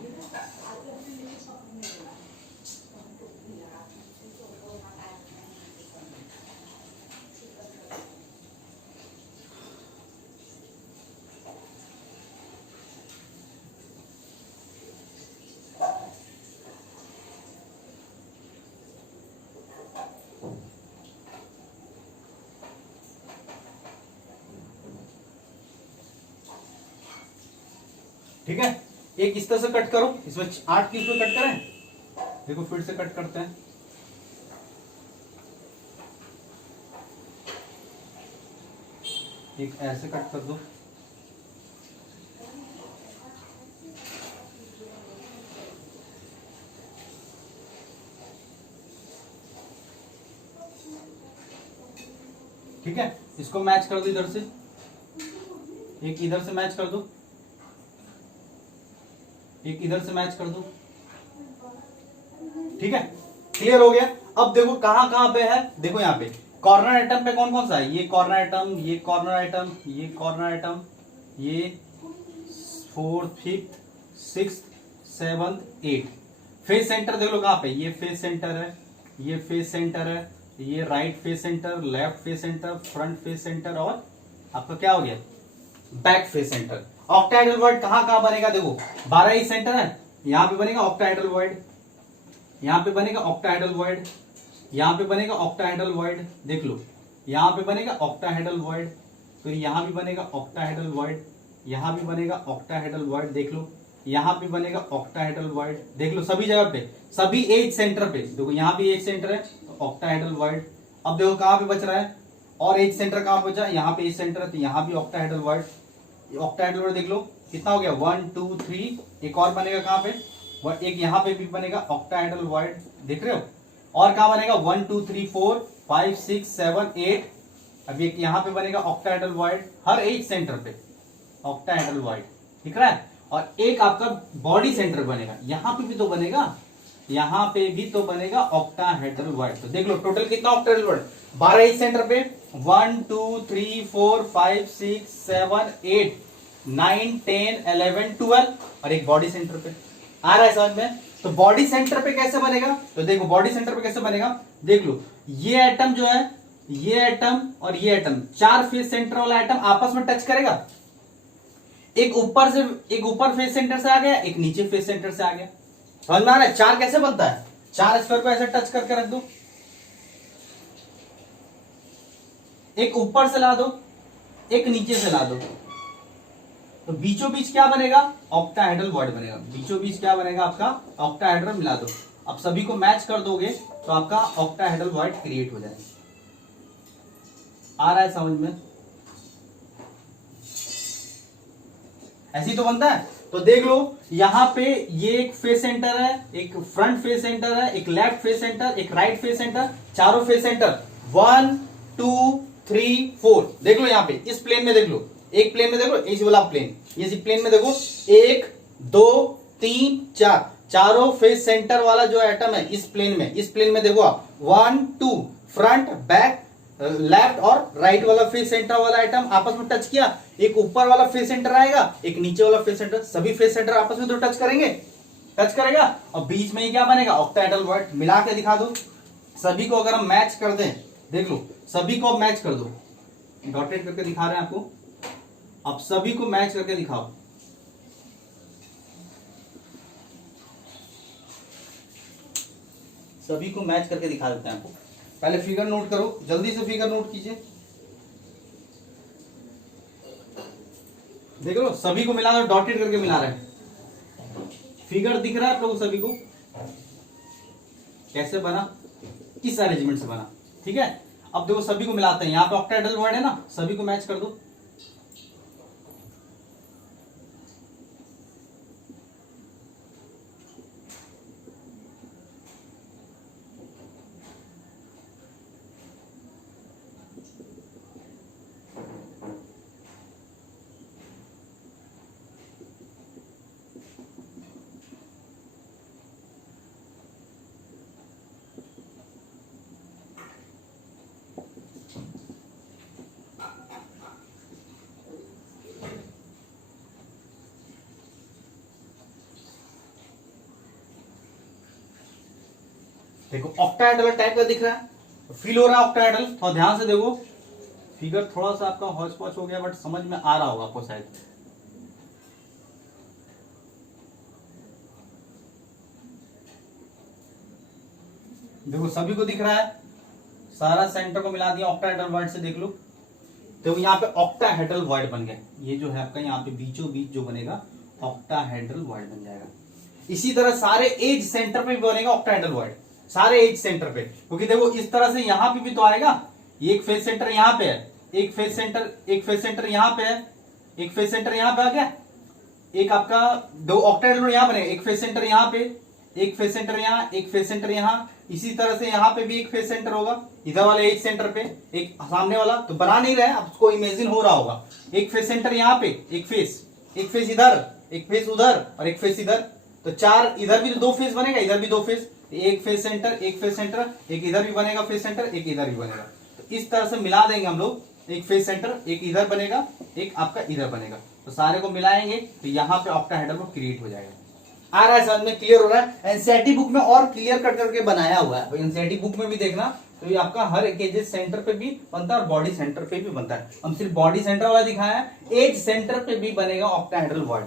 ठीक है, एक इस तरह से कट करो, इसमें 8 पीस में कट करें, देखो फिर से कट करते हैं। एक ऐसे कट कर दो, ठीक है। इसको मैच कर दो इधर से, एक इधर से मैच कर दो, एक इधर से मैच कर दो, ठीक है। क्लियर हो गया? अब देखो कहां कहां पे है, देखो यहाँ पे कॉर्नर आइटम पे कौन कौन सा है, ये कॉर्नर आइटम, ये कॉर्नर आइटम, ये कॉर्नर आइटम, ये 4th 5th 6th 7th 8th। Face centre देख लो कहां पे, ये फेस सेंटर है, ये फेस सेंटर है, ये right face centre, left face centre, front face centre, और आपका क्या हो गया, back face centre. Octahedral bond कहां कहां बनेगा, देखो 12 ही सेंटर है, यहां पे बनेगा ऑक्टाहेड्रल बॉन्ड, यहां पे बनेगा ऑक्टाहेड्रल बॉन्ड, यहां पे बनेगा ऑक्टाहेड्रल बॉन्ड, देख लो यहां पे बनेगा ऑक्टाहेड्रल बॉन्ड, तो यहाँ भी बनेगा ऑक्टाहेड्रल वॉइड, यहाँ भी बनेगा ऑक्टाहेड्रल वॉइड, देख लो यहाँ भी बनेगा ऑक्टाहेड्रल वॉइड, देख लो सभी जगह पे, सभी एज सेंटर पे, देखो यहाँ भी एज सेंटर है तो ऑक्टाहेड्रल वॉइड। अब देखो कहाँ पे बच रहा है, और एज सेंटर कहाँ बचा, यहाँ पे एज सेंटर है तो यहाँ भी ऑक्टाहेड्रल वॉइड। ऑक्टाहेड्रल वॉइड देख लो कितना हो गया 1 2 3, एक और बनेगा कहाँ पे, एक यहाँ पे भी बनेगा ऑक्टाहेड्रल वॉइड, देख रहे हो। और कहाँ बनेगा 1 2 3 4 5 6 7 8, अब एक यहाँ पे बनेगा ऑक्टाहेड्रल वॉइड, हर एज सेंटर पे ऑक्टाहेड्रल वॉइड, दिख रहा है। और एक आपका बॉडी सेंटर बनेगा, यहाँ पे भी तो बनेगा, यहाँ पे भी तो बनेगा ऑक्टाहेड्रल वॉइड। तो देख लो टोटल कितना ऑक्टाहेड्रल वॉइड, 12 एज सेंटर पे, 1 2 3 4 5 6 7 8 9 10 11 12, और एक बॉडी सेंटर पे। आ रहा है समझ में। तो बॉडी सेंटर पे कैसे बनेगा, तो देखो बॉडी सेंटर पे कैसे बनेगा, देख लो ये एटम जो है, ये एटम और ये एटम, चार फेस सेंटर वाला एटम आपस में टच करेगा, एक ऊपर फेस सेंटर से आ गया, एक नीचे फेस सेंटर से आ गया, समझ में आ रहा है। चार कैसे बनता है, चार स्क्वायर को ऐसे टच करके रख दो, एक ऊपर से ला दो, एक नीचे से ला दो, तो बीचों बीच क्या बनेगा, ऑक्टाहेड्रल वॉइड बनेगा। बीचों बीच क्या बनेगा आपका, ऑक्टाहेड्रल मिला दो, अब सभी को मैच कर दोगे तो आपका ऑक्टाहेड्रल वॉइड क्रिएट हो जाएगा। आ रहा है समझ में, ऐसी तो बनता है। तो देख लो यहां पे ये एक फेस सेंटर है, एक फ्रंट फेस सेंटर है, एक लेफ्ट फेस सेंटर, एक राइट फेस सेंटर, चारों फेस सेंटर 1 2 3 4, देख लो यहाँ पे इस प्लेन में, देख लो एक प्लेन में, देखो इस वाला प्लेन, ये प्लेन में देखो 1 2 3 4, चारों फेस सेंटर वाला जो एटम है इस प्लेन में देखो आप 1 2, फ्रंट बैक लेफ्ट और राइट वाला फेस सेंटर वाला आइटम आपस में टच किया, एक ऊपर वाला फेस सेंटर आएगा, एक नीचे वाला फेस सेंटर, सभी फेस सेंटर आपस में तो टच करेगा, और बीच में ही क्या बनेगा, ऑक्टाहेड्रल वॉइड। मिला के दिखा दो सभी को, अगर हम मैच कर दें, देख लो सभी को मैच कर दो, डॉटेड करके दिखा रहे हैं आपको, अब सभी को मैच करके दिखाओ, सभी को मैच करके दिखा देते हैं आपको। पहले फिगर नोट करो, जल्दी से फिगर नोट कीजिए, देख लो सभी को मिला दो, डॉटेड करके मिला रहे हैं, फिगर दिख रहा है तो सभी को कैसे बना, किस अरेंजमेंट से बना, ठीक है। अब देखो सभी को मिलाते हैं, यहाँ पे ऑक्टाहेड्रल वॉइड है ना, सभी को मैच कर दो, देखो ऑक्टाहेड्रल टाइप का दिख रहा है, फील हो रहा है ऑक्टाहेड्रल, थोड़ा ध्यान से देखो, फिगर थोड़ा सा आपका हौच पौच हो गया बट समझ में आ रहा होगा आपको शायद। देखो सभी को दिख रहा है, सारा सेंटर को मिला दिया ऑक्टाहेड्रल वॉइड से, देख लो तो यहाँ पे ऑक्टाहेड्रल वॉइड बन गया, ये जो है आपका यहाँ पे बीचों बीच जो बनेगा ऑक्टाहेड्रल वॉइड बन जाएगा। इसी तरह सारे एज सेंटर पे भी बनेगा ऑक्टाहेड्रल वॉइड, सारे एज सेंटर पे, क्योंकि देखो इस तरह से यहाँ पे भी तो आएगा, एक फेस सेंटर यहाँ पे है, एक फेस सेंटर यहाँ पे है, एक फेस सेंटर यहाँ पे आ गया, एक आपका दो ऑक्टाहेड्रल यहाँ बनेगा, एक फेस सेंटर यहाँ पे, एक फेस सेंटर यहाँ, एक फेस सेंटर यहाँ, इसी तरह से यहाँ पे भी एक फेस सेंटर होगा, इधर वाले एज सेंटर पे एक सामने वाला, तो बना नहीं रहे हैं, आपको इमेजिन हो रहा होगा, एक फेस सेंटर यहाँ पे, एक फेस इधर, एक फेस उधर और एक फेस इधर, तो चार, इधर भी तो दो फेस बनेगा, इधर भी दो फेस, एक फेस सेंटर, एक फेस सेंटर, एक इधर भी बनेगा फेस सेंटर, एक इधर भी बनेगा, तो इस तरह से मिला देंगे हम लोग, एक फेस सेंटर, एक इधर बनेगा, एक आपका इधर बनेगा, तो सारे को मिलाएंगे तो यहाँ पे ऑक्टाहेड्रल क्रिएट हो जाएगा। आ रहा है समझ में, क्लियर हो रहा है। एनसीईआरटी बुक में और क्लियर कट करके बनाया हुआ है, एनसीईआरटी बुक में भी देखना, तो ये आपका हर एक एज सेंटर पे भी बनता है और बॉडी सेंटर पे भी बनता है, हम सिर्फ बॉडी सेंटर वाला दिखाया है, एज सेंटर पे भी बनेगा ऑक्टाहेड्रल वॉइड।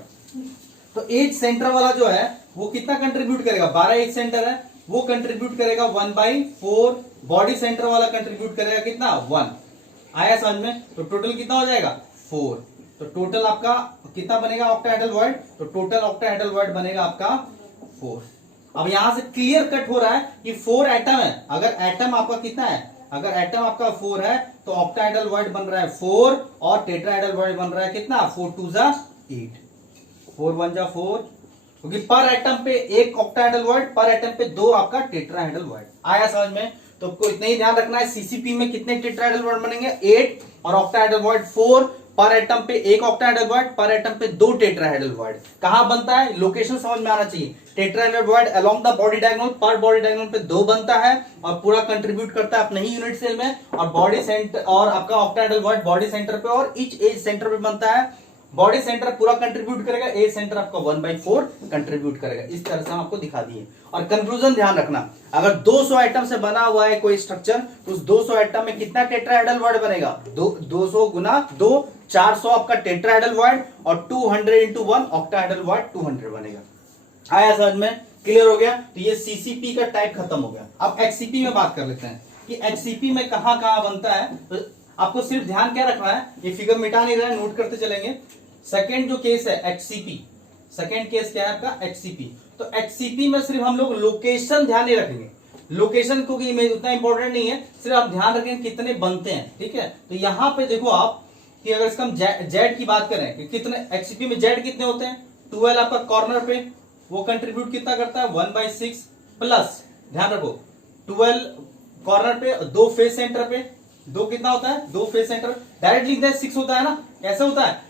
तो एज सेंटर वाला जो है वो कितना कंट्रीब्यूट करेगा, 12 एज सेंटर है, वो कंट्रीब्यूट करेगा 1/4, बॉडी सेंटर वाला कंट्रीब्यूट करेगा कितना 1, आया समझ में? तो टोटल कितना हो जाएगा 4। तो टोटल आपका कितना बनेगा ऑक्टाहेड्रल वॉइड? तो टोटल ऑक्टाहेड्रल वॉइड बनेगा आपका 4। अब यहां से क्लियर कट हो रहा है कि 4 एटम है। अगर एटम आपका कितना है, अगर एटम आपका 4 है तो ऑक्टाहेड्रल वॉइड बन रहा है 4 और टेट्राहेड्रल वॉइड बन रहा है कितना 4 2 जा 8, 4 1 जा 4, क्योंकि पर एटम पे एक ऑक्टाहेड्रल वॉइड, पर एटम पे 2 आपका टेट्राहेड्रल वॉइड। आया समझ में? तो आपको इतना ही ध्यान रखना है, सीसीपी में कितने टेट्राहेड्रल वॉइड बनेंगे 8 और ऑक्टाहेड्रल वॉइड 4, पर एटम पे एक ऑक्टाहेड्रल वॉइड, पर एटम पे 2 टेट्राहेड्रल वॉइड। कहां बनता है लोकेशन समझ में आना चाहिए। Tetrahedral void along the body diagonal, पर बॉडी डायगोनल पे 2 बनता है और पूरा कंट्रीब्यूट करता है अपने ही यूनिट सेल में, और बॉडी सेंटर और आपका ऑक्टाहेड्रल वॉइड बॉडी सेंटर पे और ईच एज सेंटर पे बनता है। बॉडी सेंटर पूरा कंट्रीब्यूट करेगा, ए सेंटर आपका 1/4 कंट्रीब्यूट करेगा। इस तरह से हम आपको दिखा दिए। और कंक्लूजन ध्यान रखना, अगर 200 आइटम से बना हुआ है कोई स्ट्रक्चर तो उस 200 आइटम में कितना टेट्राहेड्रल वॉइड बनेगा 200 गुना 2 400 आपका टेट्राहेड्रल वॉइड, और 200 इंटू 1 ऑक्टाहेड्रल वॉइड 200 बनेगा। आया समझ में? क्लियर हो गया? तो ये सीसीपी का टाइप खत्म हो गया। अब एचसीपी में बात कर लेते हैं कि एचसीपी में कहां कहां बनता है। तो आपको सिर्फ ध्यान क्या रखना है, ये फिगर मिटा नहीं रहा है, नोट करते चलेंगे। सेकेंड जो केस है एचसीपी, सेकेंड केस क्या है आपका एचसीपी। तो एचसीपी में सिर्फ हम लोग लोकेशन ध्यान नहीं रखेंगे, लोकेशन क्योंकि इमेज उतना इंपॉर्टेंट नहीं है, सिर्फ आप ध्यान रखेंगे कितने बनते हैं। ठीक है, तो यहां पे देखो आप कि अगर इसका हम जेड की बात करें कि कितने एचसीपी में जेड कितने होते हैं 12 आपका कॉर्नर पे, वो कंट्रीब्यूट कितना करता है 1/6 प्लस, ध्यान रखो 12 कॉर्नर पे, 2 फेस सेंटर पे, 2 कितना होता है 2 फेस सेंटर, डायरेक्ट लिखते हैं 6 होता है ना, कैसे होता है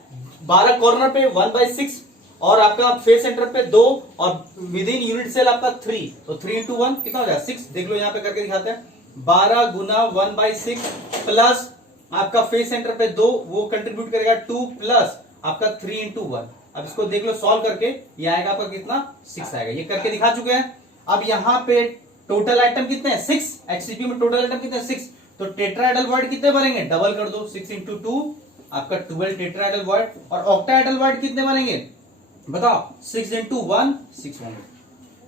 12 कॉर्नर पे 1/6 और आपका फेस सेंटर पे 2 और विद इन यूनिट सेल आपका 3, तो 3 इंटू 1 कितना हो जाएगा 6। देख लो यहाँ पे करके दिखाते हैं, 12 गुना 1/6 प्लस आपका फेस सेंटर पे 2, वो कंट्रीब्यूट करेगा 2 प्लस आपका 3 इंटू 1। अब इसको देख लो सॉल्व करके, ये आएगा आपका कितना 6 आएगा, ये करके दिखा चुके हैं। अब यहाँ पे टोटल आइटम कितने हैं 6, एचसीपी में टोटल आइटम कितने हैं 6, तो टेट्राहेड्रल वॉइड कितने बनेंगे डबल कर दो 6 इंटू 2 आपका 12 टेट्राहेड्रल वॉइड, और ऑक्टाहेड्रल वॉइड कितने बनेंगे बताओ 6 इंटू 1 6 होंगे।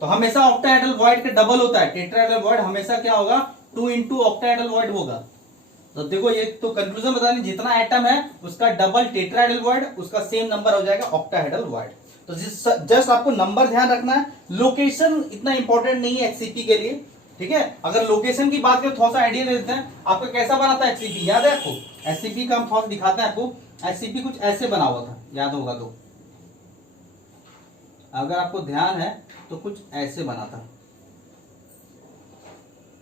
तो हमेशा ऑक्टाहेड्रल वॉइड का डबल होता है, टेट्राहेड्रल वॉइड हमेशा क्या होगा 2 इंटू ऑक्टाहेड्रल वॉइड होगा। तो देखो ये तो कंक्लूजन बता दें, जितना एटम है उसका डबल टेट्राहेड्रल वॉइड, उसका सेम नंबर हो जाएगा ऑक्टाहेड्रल वॉइड। तो जस्ट आपको नंबर ध्यान रखना है, लोकेशन इतना इंपॉर्टेंट नहीं है एचसीपी के लिए। ठीक है, अगर लोकेशन की बात करें थोड़ा सा आइडिया दे देते हैं आपको कैसा बना था एचसीपी, याद है आपको एचसीपी का हम थोड़ा दिखाते हैं आपको। एचसीपी कुछ ऐसे बना हुआ था, याद होगा तो, अगर आपको ध्यान है तो कुछ ऐसे बना था।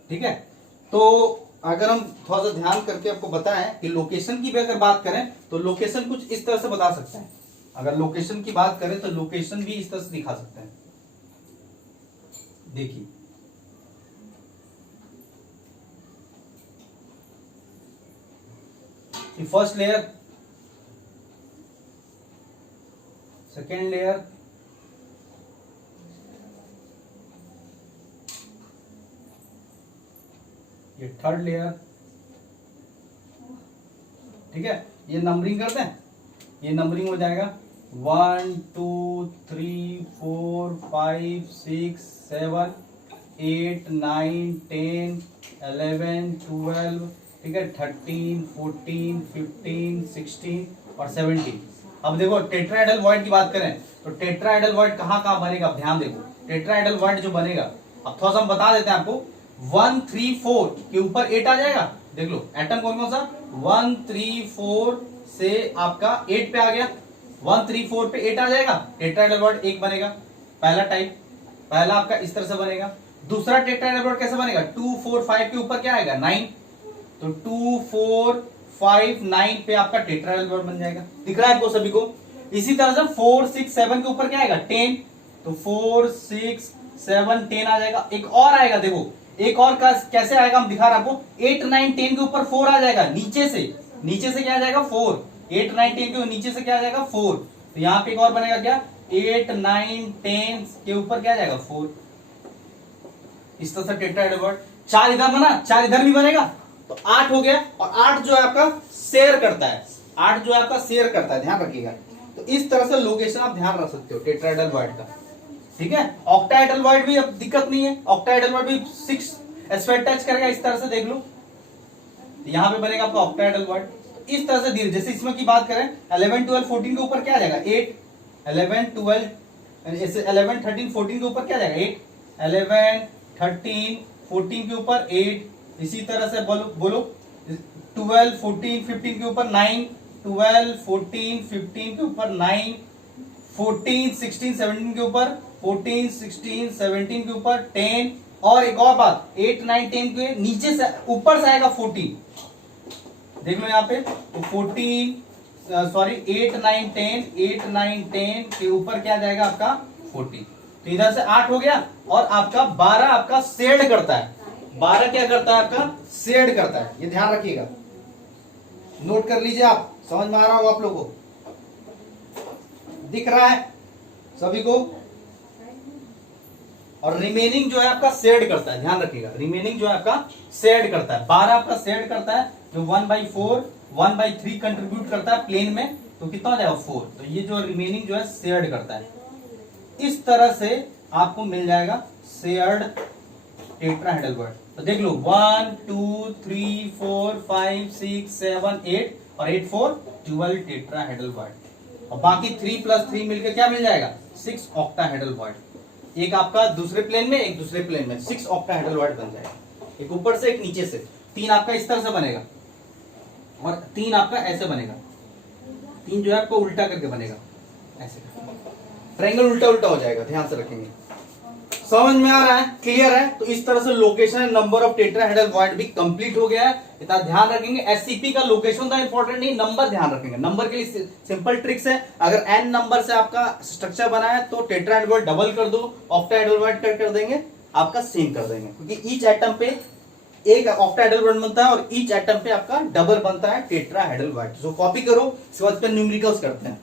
ठीक है, तो अगर हम थोड़ा सा ध्यान करके आपको बताएं कि लोकेशन की भी अगर बात करें तो लोकेशन कुछ इस तरह से बता सकते हैं। अगर लोकेशन की बात करें तो लोकेशन भी इस तरह से दिखा सकते हैं। देखिए फर्स्ट लेयर, सेकेंड लेयर, ये थर्ड लेयर। ठीक है, ये नंबरिंग करते हैं, ये नंबरिंग हो जाएगा 1 2 3 4 5 6 7 8 9 10 11 12, ठीक है 13 14 15 16 और 17। अब देखो टेट्राहेड्रल वॉइड की बात करें तो टेट्राहेड्रल वॉइड कहां कहां बनेगा, अब ध्यान देखो टेट्राहेड्रल वॉइड जो बनेगा, अब थोड़ा सा हम बता देते हैं आपको। 1 3 4 के ऊपर 8 आ जाएगा, देख लो एटम कौन कौन सा 1 3 4 से आपका 8 पे आ गया, 1 3 4 पे 8 आ जाएगा, टेट्राहेड्रल वॉइड 1 बनेगा। पहला टाइप, पहला आपका इस तरह से बनेगा। दूसरा टेट्राहेड्रल वॉइड कैसे बनेगा 2 4 5 के ऊपर क्या आएगा 9, तो 2 4 5 9 पे आपका टेट्राहेड्रल वॉइड बन जाएगा। दिख रहा है आपको सभी को। इसी तरह से 4 6 7 के ऊपर क्या आएगा 10, तो 4 6 7 10 आ जाएगा। एक और आएगा, देखो एक और का कैसे आएगा हम दिखा रहे हैं आपको। 8 9 10 के ऊपर 4 आ जाएगा, नीचे से क्या आ जाएगा 4, 8 9 10 के नीचे से क्या आ जाएगा 4, तो यहाँ पे एक और बनेगा क्या 8 9 10 के ऊपर क्या आ जाएगा 4। इस तरह से टेट्राहेड्रल वॉइड 4 इधर बना, 4 इधर भी बनेगा, तो 8 हो गया। और 8 जो है आपका शेयर करता है, 8 जो है आपका शेयर करता है, ध्यान रखिएगा। तो इस तरह से लोकेशन आप ध्यान रख सकते हो टेट्राहेड्रल वॉइड का। ठीक है, ऑक्टाहेड्रल वॉइड भी अब दिक्कत नहीं है, ऑक्टाहेड्रल वॉइड भी 6 एस्पेक्ट टच करेगा, इस तरह से देख लो तो यहाँ पे बनेगा आपका ऑक्टाहेड्रल वर्ड। इस तरह से धीरे, जैसे इसमें की बात करें 11 12 14 के ऊपर क्या आ जाएगा 8, 11 12 ऐसे 11 13 14 के ऊपर क्या आ जाएगा 8, 11 13 14 के ऊपर 8, इसी तरह से बोलो 12 14 15 के ऊपर 9, 12 14 15 के ऊपर 9, 14 16 17 के ऊपर 14 16 17 के ऊपर 10, और एक और बात 8 9 10 के नीचे से ऊपर से आएगा 14, देख लो यहाँ पे तो 14 सॉरी 8 9 10, 8 9 10 के ऊपर क्या जाएगा आपका 14, तो इधर से 8 हो गया, और आपका 12 आपका शेड करता है, 12 क्या करता है आपका शेड करता है, ये ध्यान रखिएगा, नोट कर लीजिए आप, समझ में आ रहा होगा आप लोगों को, दिख रहा है सभी को। और रिमेनिंग जो है आपका शेड करता है, ध्यान रखिएगा, रिमेनिंग जो है आपका शेड करता है, 12 आपका शेड करता है, जो 1/4 1/3 कंट्रीब्यूट करता है प्लेन में, तो कितना हो जाएगा 4, तो ये जो रिमेनिंग जो है शेड करता है। इस तरह से आपको मिल जाएगा शेयर्ड टेट्राहेड्रल वर्ड। तो देख लो 1 2 3 4 5 6 7 8 और 8 4 12 टेट्राहेड्रल वर्ड, और बाकी 3 + 3 मिलकर क्या मिल जाएगा 6 ऑक्टाहेड्रल वर्ड। एक आपका दूसरे प्लेन में, एक दूसरे प्लेन में 6 ऑक्टाहेड्रल वर्ड बन जाएगा, एक ऊपर से एक नीचे से, 3 आपका इस तरह से बनेगा और 3 आपका ऐसे बनेगा, 3 जो है आपको उल्टा करके बनेगा, ऐसे ट्रायंगल उल्टा उल्टा हो जाएगा, ध्यान से रखेंगे। समझ में आ रहा है, क्लियर है? तो इस तरह से location and number of tetrahedral word भी कंप्लीट हो गया है, इतना ध्यान रखेंगे। एससीपी का लोकेशन तो इंपॉर्टेंट नहीं, नंबर ध्यान रखेंगे। नंबर के लिए सिंपल ट्रिक्स है, अगर एन नंबर से आपका स्ट्रक्चर बना है तो टेट्राहेड्रल वर्ड डबल कर दो, ऑक्टाहेड्रल वर्ड कर देंगे, आपका सेम कर देंगे, क्योंकि ईच एटम पे एक ऑक्टाहेड्रल वर्ड बनता है और ईच एटम पे आपका डबल बनता है टेट्राहेड्रल वर्ड। सो कॉपी करो, इसके बाद न्यूमेरिकल्स करते हैं।